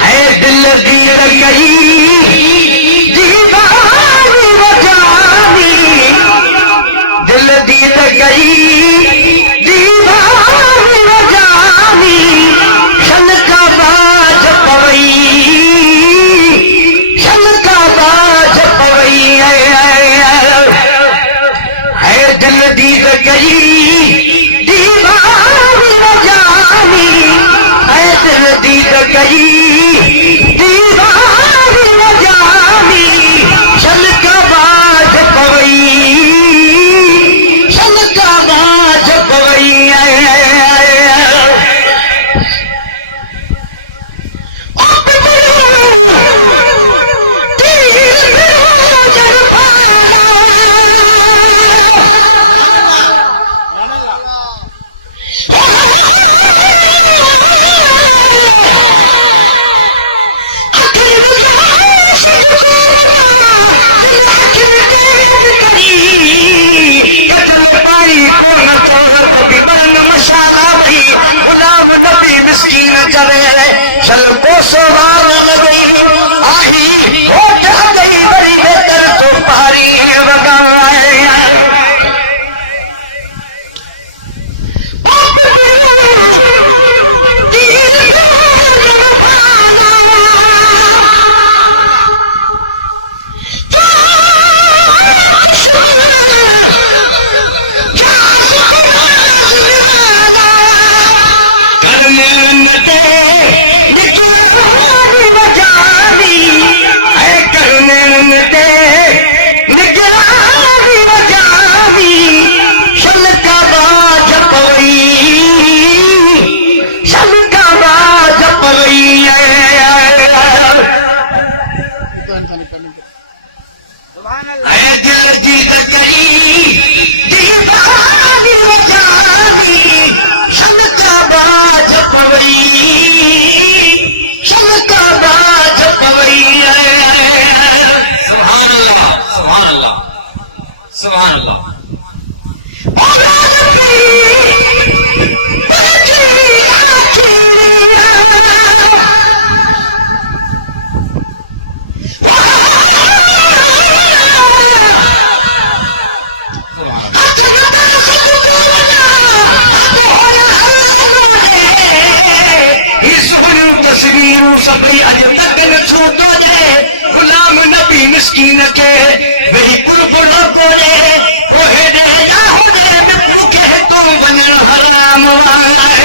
है दिल दी गई दीवानी बजानी, दिल दी गई दीवानी बजानी, शन का बाज पवई, शन का बाज पवई है दिल दी गई दीवानी बजानी, है दिल दी गई दीवानी बजानी, शन का बाज पवई, शन का बाज पवई चल को सवार लगी आही हो गई बड़ी बेहतर तो पारी बगाए सुभान अल्लाह। गुलाम नबी मिस्कीन के वही बुलबुल बोले वो है तुम बन हराम वाला